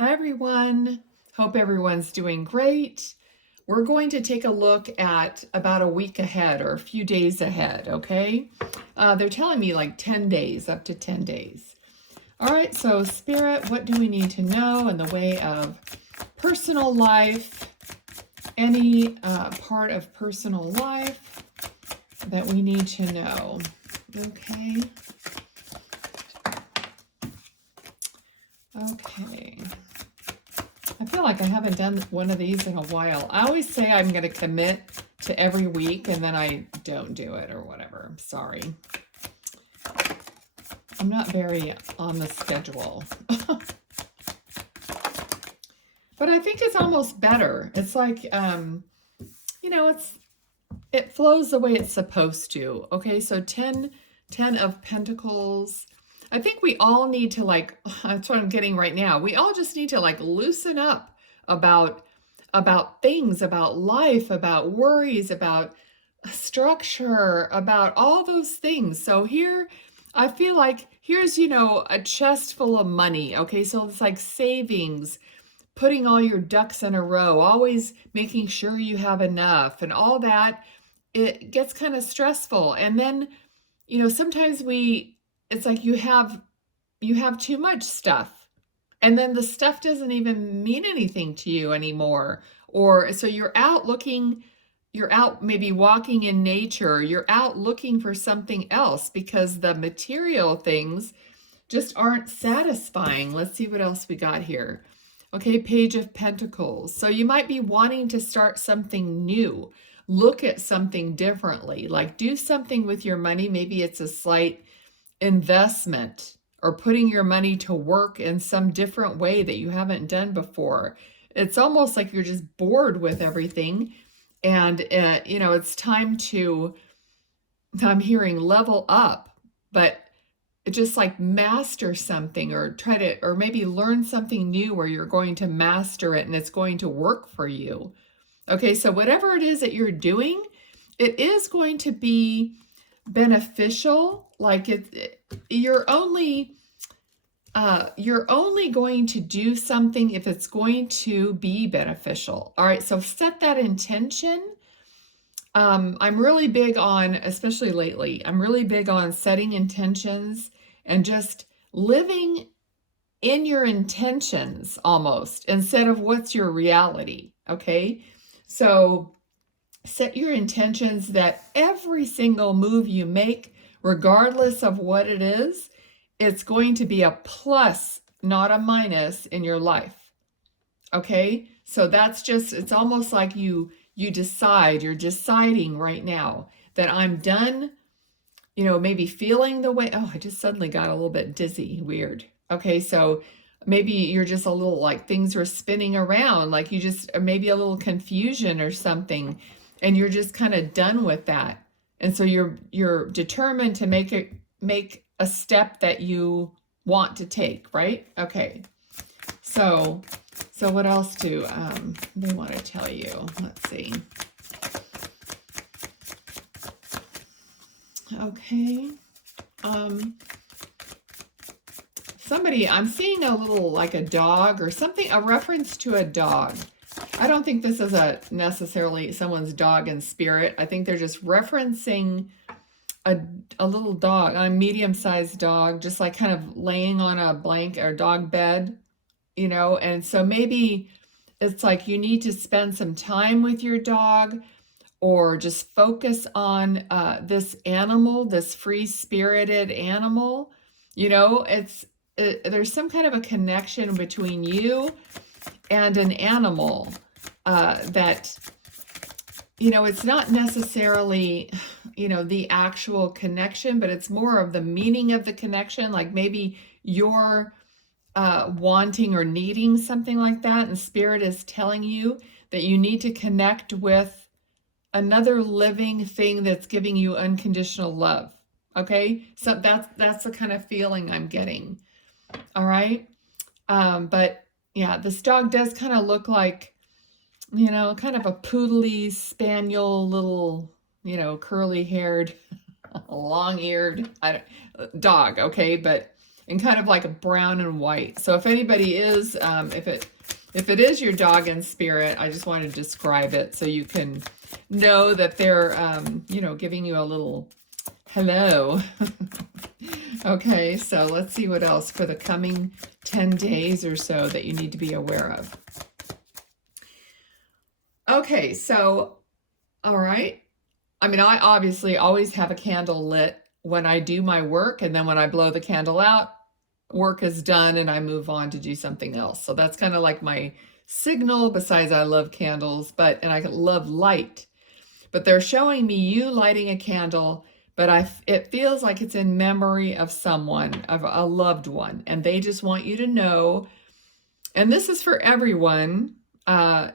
Hi, everyone. Hope everyone's doing great. We're going to take a look at about a week ahead or a few days ahead, okay? They're telling me like 10 days, up to 10 days. All right, so Spirit, what do we need to know in the way of personal life? Any part of personal life that we need to know, okay? Okay. I feel like I haven't done one of these in a while. I always say I'm going to commit to every week and then I don't do it or whatever. Sorry. I'm not very on the schedule. But I think it's almost better. It's like, you know, it flows the way it's supposed to. Okay, so 10 of Pentacles. I think we all need to, like, that's what I'm getting right now. We all just need to like loosen up about things, about life, about worries, about structure, about all those things. So here, I feel like here's, you know, a chest full of money. Okay, so it's like savings, putting all your ducks in a row, always making sure you have enough and all that. It gets kind of stressful. And then, you know, sometimes it's like you have too much stuff. And then the stuff doesn't even mean anything to you anymore. Or so you're out maybe walking in nature, you're out looking for something else because the material things just aren't satisfying. Let's see what else we got here. Okay, Page of Pentacles. So you might be wanting to start something new, look at something differently, like do something with your money. Maybe it's a slight investment or putting your money to work in some different way that you haven't done before. It's almost like you're just bored with everything. And, you know, it's time to, I'm hearing level up, but just like master something or or maybe learn something new where you're going to master it and it's going to work for you. Okay, so whatever it is that you're doing, it is going to be beneficial. Like you're only going to do something if it's going to be beneficial. All right, so set that intention. I'm really big on, especially lately, I'm really big on setting intentions and just living in your intentions almost instead of what's your reality. Okay, so set your intentions that every single move you make, regardless of what it is, it's going to be a plus, not a minus in your life. Okay, so that's just, it's almost like you're deciding right now that I'm done, you know, maybe feeling the way, oh, I just suddenly got a little bit dizzy, weird. Okay, so maybe you're just a little like things are spinning around, like you just, or maybe a little confusion or something, and you're just kind of done with that. And so you're determined to make a step that you want to take, right? Okay. So what else do they want to tell you? Let's see. Okay. Somebody, I'm seeing a little like a dog or something, a reference to a dog. I don't think this is necessarily someone's dog in spirit. I think they're just referencing a little dog, a medium-sized dog, just like kind of laying on a blanket or dog bed, you know, and so maybe it's like you need to spend some time with your dog or just focus on this animal, this free-spirited animal. You know, there's some kind of a connection between you and an animal that, you know, it's not necessarily, you know, the actual connection, but it's more of the meaning of the connection. Like maybe you're wanting or needing something like that, and Spirit is telling you that you need to connect with another living thing that's giving you unconditional love. Okay, so that's the kind of feeling I'm getting. All right, but yeah, this dog does kind of look like, you know, kind of a poodly spaniel, little, you know, curly haired, long eared dog. Okay, but in kind of like a brown and white. So if anybody is, if it is your dog in spirit, I just want to describe it so you can know that they're, you know, giving you a little hello. Okay, so let's see what else for the coming 10 days or so that you need to be aware of. Okay, so, all right. I mean, I obviously always have a candle lit when I do my work, and then when I blow the candle out, work is done and I move on to do something else. So that's kind of like my signal. Besides, I love candles, and I love light. But they're showing me you lighting a candle, but it feels like it's in memory of someone, of a loved one, and they just want you to know. And this is for everyone,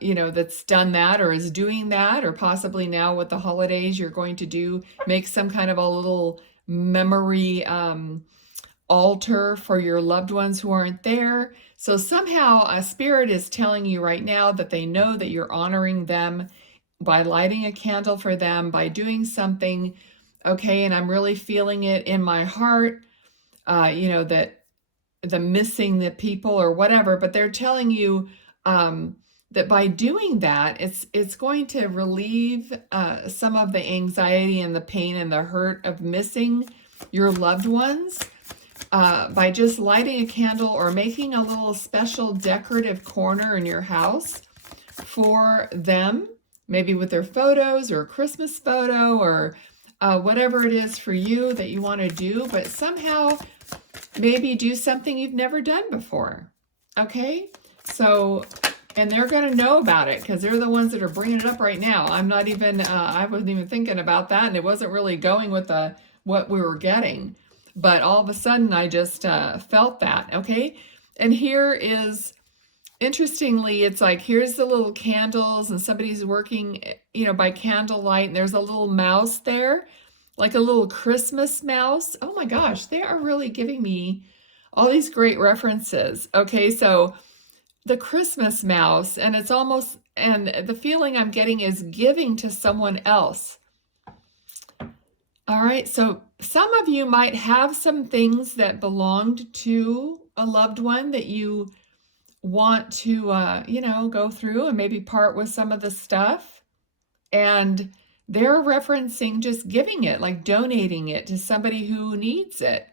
you know, that's done that or is doing that, or possibly now with the holidays, you're going to make some kind of a little memory altar for your loved ones who aren't there. So somehow a spirit is telling you right now that they know that you're honoring them by lighting a candle for them, by doing something. Okay, and I'm really feeling it in my heart, you know, that the missing the people or whatever, but they're telling you that by doing that, it's going to relieve some of the anxiety and the pain and the hurt of missing your loved ones by just lighting a candle or making a little special decorative corner in your house for them, maybe with their photos or a Christmas photo or whatever it is for you that you want to do, but somehow maybe do something you've never done before. Okay, so, and they're going to know about it because they're the ones that are bringing it up right now. I'm not even, I wasn't even thinking about that, and it wasn't really going with what we were getting. But all of a sudden, I just felt that, okay? And here is, interestingly, it's like, here's the little candles, and somebody's working, you know, by candlelight, and there's a little mouse there, like a little Christmas mouse. Oh my gosh, they are really giving me all these great references. Okay, so the Christmas mouse, and it's almost, and the feeling I'm getting is giving to someone else. All right, so some of you might have some things that belonged to a loved one that you want to, you know, go through and maybe part with some of the stuff. And they're referencing just giving it, like donating it to somebody who needs it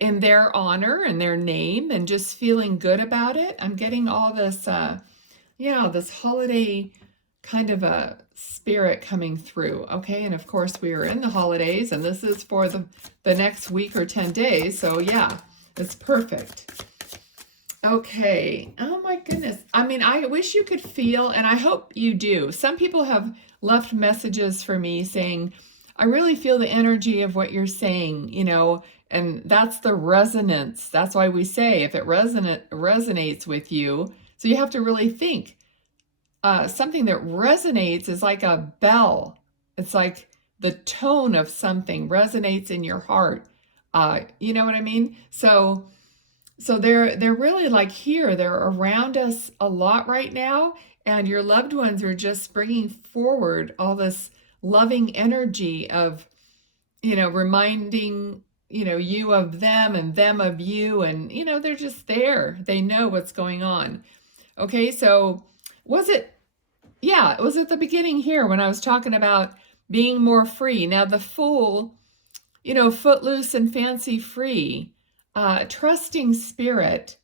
in their honor and their name, and just feeling good about it. I'm getting all this, yeah, this holiday kind of a spirit coming through. Okay, and of course we are in the holidays, and this is for the next week or 10 days. So yeah, it's perfect. Okay, oh my goodness. I mean, I wish you could feel, and I hope you do. Some people have left messages for me saying, I really feel the energy of what you're saying, you know, and that's the resonance. That's why we say if it resonates with you, so you have to really think. Something that resonates is like a bell. It's like the tone of something resonates in your heart. You know what I mean? So they're really like here. They're around us a lot right now, and your loved ones are just bringing forward all this loving energy of, you know, reminding, you know, you of them and them of you, and, you know, they're just there. They know what's going on. Okay, so was it at the beginning here when I was talking about being more free. Now the Fool, you know, footloose and fancy free, trusting spirit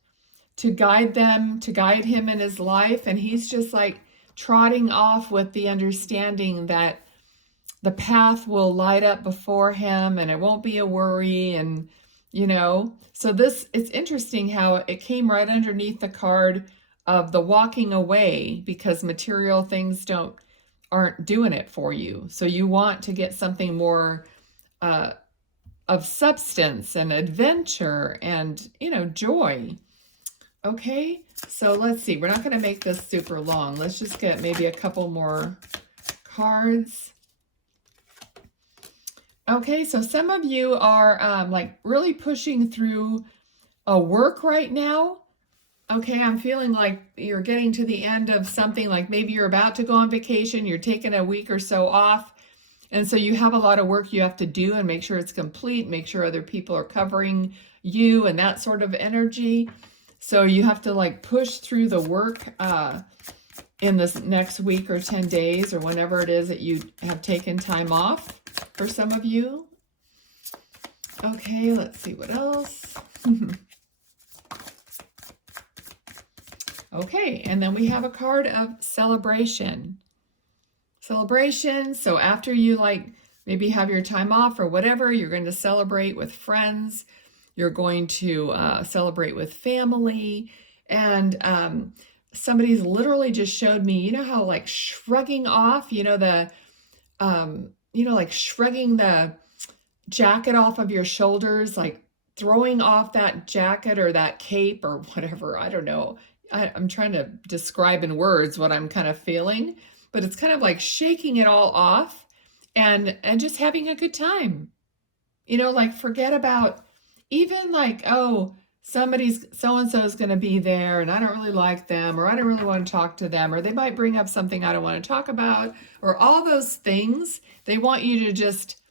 to guide them, to guide him in his life. And he's just like trotting off with the understanding that the path will light up before him and it won't be a worry. And, you know, so it's interesting how it came right underneath the card of the walking away, because material things aren't doing it for you. So you want to get something more of substance and adventure and, you know, joy. Okay, so let's see. We're not going to make this super long. Let's just get maybe a couple more cards. Okay, so some of you are like really pushing through a work right now. Okay, I'm feeling like you're getting to the end of something, like maybe you're about to go on vacation, you're taking a week or so off, And so you have a lot of work you have to do and make sure it's complete, make sure other people are covering you and that sort of energy. So you have to like push through the work in this next week or 10 days or whenever it is that you have taken time off for some of you. Okay, let's see what else. Okay, and then we have a card of celebration. Celebration, so after you like maybe have your time off or whatever, you're going to celebrate with friends. You're going to celebrate with family. And somebody's literally just showed me, you know how like shrugging off, you know, like shrugging the jacket off of your shoulders, like throwing off that jacket or that cape or whatever. I don't know. I'm trying to describe in words what I'm kind of feeling, but it's kind of like shaking it all off and just having a good time. You know, like forget about even like, oh, somebody's so-and-so is going to be there and I don't really like them, or I don't really want to talk to them, or they might bring up something I don't want to talk about, or all those things. They want you to just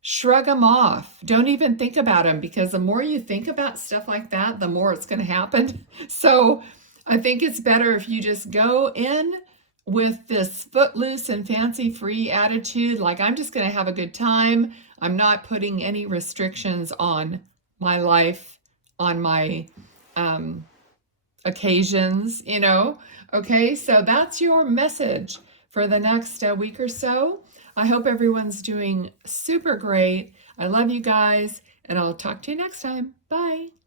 shrug them off. Don't even think about them, because the more you think about stuff like that, the more it's going to happen. So I think it's better if you just go in with this footloose and fancy-free attitude, like I'm just going to have a good time. I'm not putting any restrictions on my life, on my occasions, you know. Okay, so that's your message for the next week or so. I hope everyone's doing super great. I love you guys, and I'll talk to you next time. Bye.